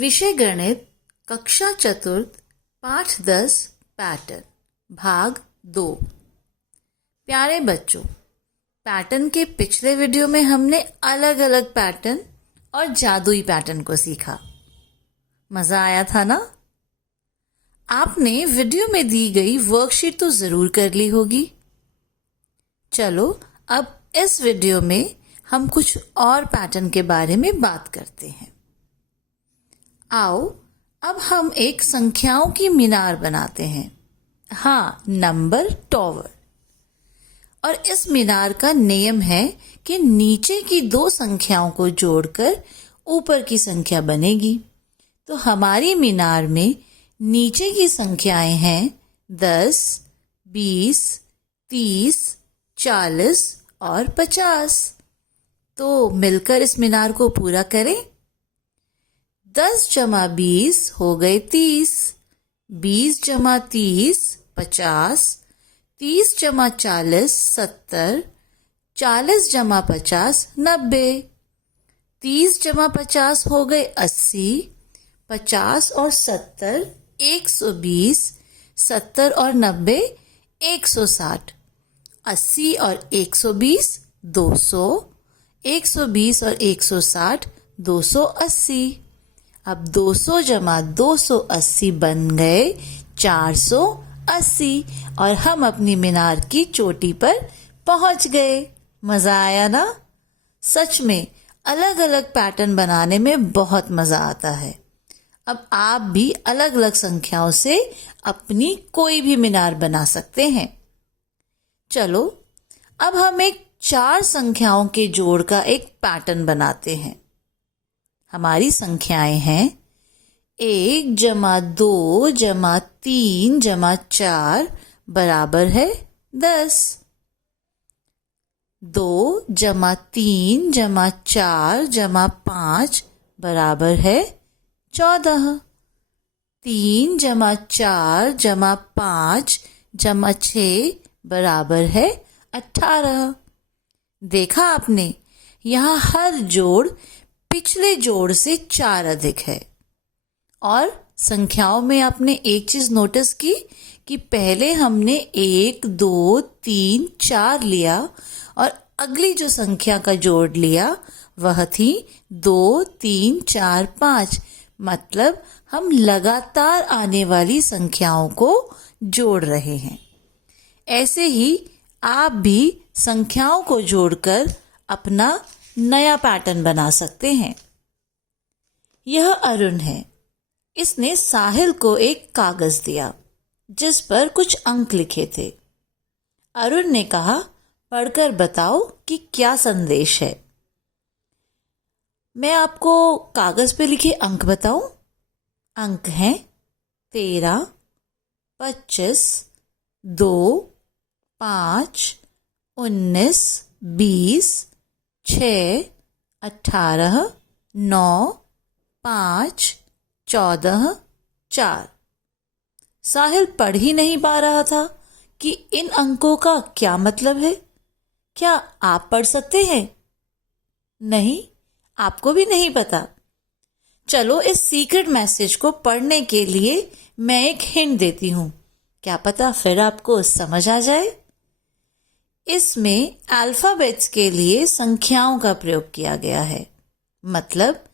विषय गणित कक्षा चतुर्थ पाठ 10 पैटर्न भाग 2। प्यारे बच्चों, पैटर्न के पिछले वीडियो में हमने अलग अलग पैटर्न और जादुई पैटर्न को सीखा। मजा आया था ना? आपने वीडियो में दी गई वर्कशीट तो जरूर कर ली होगी। चलो अब इस वीडियो में हम कुछ और पैटर्न के बारे में बात करते हैं। आओ अब हम एक संख्याओं की मीनार बनाते हैं। हाँ, नंबर टॉवर। और इस मीनार का नियम है कि नीचे की दो संख्याओं को जोड़कर ऊपर की संख्या बनेगी। तो हमारी मीनार में नीचे की संख्याएं हैं 10, 20, 30, 40 और 50। तो मिलकर इस मीनार को पूरा करें। 10 जमा 20 हो गए 30, 20 जमा 30 50, 30 जमा 40 70, 40 जमा 50 90, 30 जमा 50 हो गए 80, 50 और 70 120, 70 और 90 160, 80 और 120 200, 120 और 160 280। अब 200 जमा 280 बन गए 480 और हम अपनी मीनार की चोटी पर पहुंच गए। मजा आया ना? सच में अलग अलग पैटर्न बनाने में बहुत मजा आता है। अब आप भी अलग अलग संख्याओं से अपनी कोई भी मीनार बना सकते हैं। चलो अब हम एक 4 संख्याओं के जोड़ का एक पैटर्न बनाते हैं। हमारी संख्याएं हैं 1 जमा 2 जमा 3 जमा 4 बराबर है 10, 2 जमा 3 जमा 4 जमा 5 बराबर है 14, 3 जमा 4 जमा 5 जमा 6 बराबर है 18। देखा आपने, यहाँ हर जोड़ पिछले जोड़ से 4 अधिक है। और संख्याओं में आपने एक चीज नोटिस की कि पहले हमने 1 2 3 4 लिया और अगली जो संख्या का जोड़ लिया वह थी 2 3 4 5। मतलब हम लगातार आने वाली संख्याओं को जोड़ रहे हैं। ऐसे ही आप भी संख्याओं को जोड़कर अपना नया पैटर्न बना सकते हैं। यह अरुण है। इसने साहिल को एक कागज दिया जिस पर कुछ अंक लिखे थे। अरुण ने कहा, पढ़कर बताओ कि क्या संदेश है। मैं आपको कागज पे लिखे अंक बताऊं। अंक हैं 13, 25, 2, 5, 19, 20, 6, 18, 9, 5, 14, 4। साहिल पढ़ ही नहीं पा रहा था कि इन अंकों का क्या मतलब है। क्या आप पढ़ सकते हैं? नहीं, आपको भी नहीं पता। चलो इस सीक्रेट मैसेज को पढ़ने के लिए मैं एक हिंट देती हूँ। क्या पता फिर आपको समझ आ जाए। इसमें अल्फाबेट्स के लिए संख्याओं का प्रयोग किया गया है। मतलब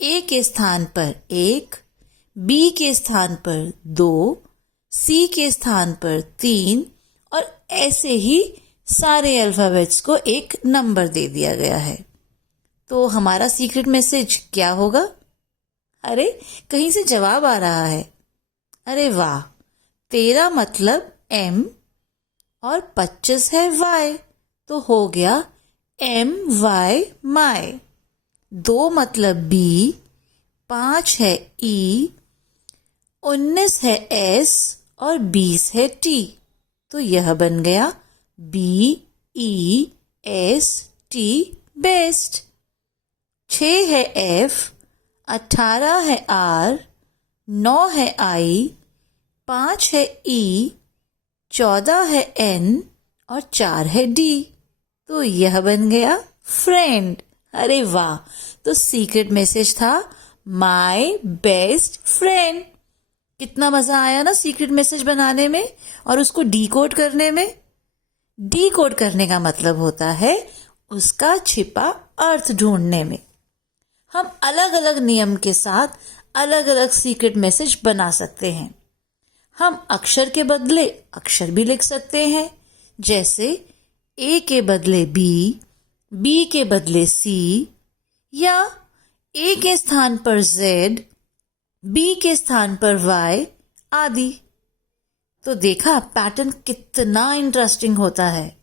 ए के स्थान पर 1, बी के स्थान पर 2, सी के स्थान पर 3 और ऐसे ही सारे अल्फाबेट्स को एक नंबर दे दिया गया है। तो हमारा सीक्रेट मैसेज क्या होगा? अरे कहीं से जवाब आ रहा है। अरे वाह! 13 मतलब M और 25 है Y, तो हो गया MY माय। 2 मतलब B, 5 है E, 19 है S और 20 है T, तो यह बन गया BEST बेस्ट। 6 है F, 18 है R, 9 है I, 5 है E, 14 है N और 4 है D, तो यह बन गया फ्रेंड। अरे वाह! तो सीक्रेट मैसेज था माई बेस्ट फ्रेंड। कितना मजा आया ना सीक्रेट मैसेज बनाने में और उसको डीकोड करने में। डीकोड करने का मतलब होता है उसका छिपा अर्थ ढूंढने में। हम अलग अलग नियम के साथ अलग अलग सीक्रेट मैसेज बना सकते हैं। हम अक्षर के बदले अक्षर भी लिख सकते हैं, जैसे ए के बदले बी के बदले सी, या ए के स्थान पर जेड, बी के स्थान पर वाई आदि। तो देखा पैटर्न कितना इंटरेस्टिंग होता है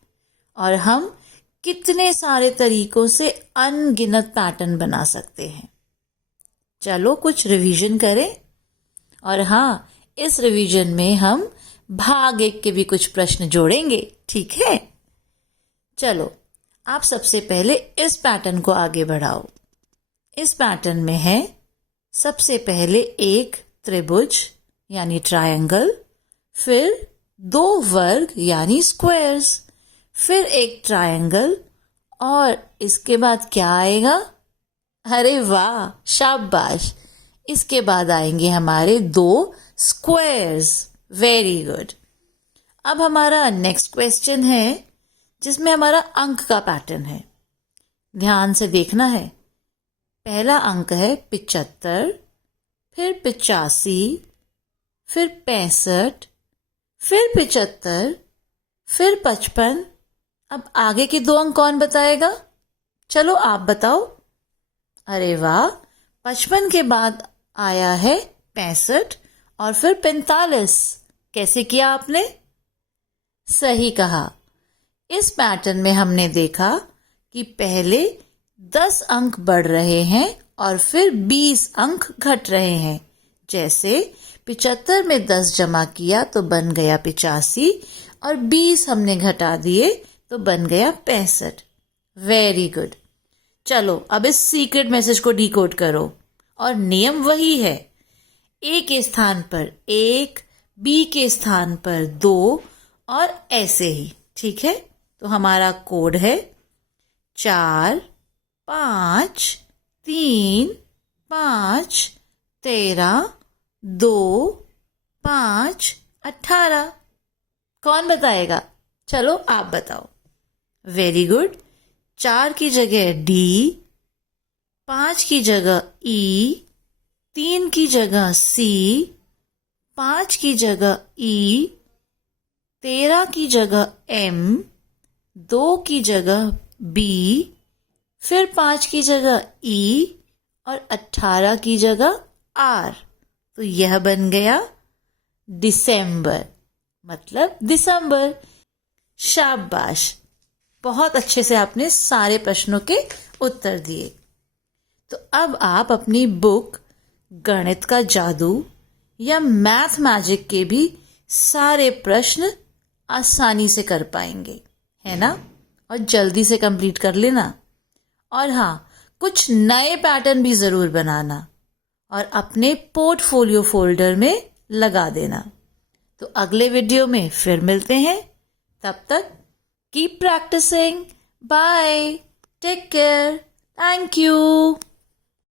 और हम कितने सारे तरीकों से अनगिनत पैटर्न बना सकते हैं। चलो कुछ रिवीजन करें। और हाँ, इस रिवीजन में हम भाग 1 के भी कुछ प्रश्न जोड़ेंगे, ठीक है? चलो, आप सबसे पहले इस पैटर्न को आगे बढ़ाओ। इस पैटर्न में है सबसे पहले एक त्रिभुज यानी ट्रायंगल, फिर 2 वर्ग यानी स्क्वायर्स, फिर एक ट्रायंगल, और इसके बाद क्या आएगा? अरे वाह, शाबाश! इसके बाद आएंगे हमारे 2 स्क्वायर्स। Very good. अब हमारा नेक्स्ट क्वेश्चन है जिसमें हमारा अंक का पैटर्न है। ध्यान से देखना है। पहला अंक है 75, फिर 85, फिर 65, फिर 75, फिर 55। अब आगे के 2 अंक कौन बताएगा? चलो आप बताओ। अरे वाह, 55 के बाद आया है 65 और फिर 45। कैसे किया आपने? सही कहा। इस पैटर्न में हमने देखा कि पहले 10 अंक बढ़ रहे हैं और फिर 20 अंक घट रहे हैं। जैसे 75 में 10 जमा किया तो बन गया 85 और 20 हमने घटा दिए तो बन गया 65। Very good. चलो अब इस सीक्रेट मैसेज को डिकोड करो। और नियम वही है, ए के स्थान पर 1, बी के स्थान पर 2 और ऐसे ही, ठीक है? तो हमारा कोड है 4 5 3 5 13 2 5 18। कौन बताएगा? चलो आप बताओ। Very good. 4 की जगह डी, 5 की जगह ई, 3 की जगह सी, 5 की जगह ई, 13 की जगह एम, 2 की जगह बी, फिर 5 की जगह ई और 18 की जगह आर। तो यह बन गया दिसंबर, मतलब दिसंबर। शाबाश, बहुत अच्छे से आपने सारे प्रश्नों के उत्तर दिए। तो अब आप अपनी बुक गणित का जादू या मैथ मैजिक के भी सारे प्रश्न आसानी से कर पाएंगे, है ना? और जल्दी से कंप्लीट कर लेना। और हाँ, कुछ नए पैटर्न भी जरूर बनाना और अपने पोर्टफोलियो फोल्डर में लगा देना। तो अगले वीडियो में फिर मिलते हैं। तब तक keep practicing. Bye, take care, thank you.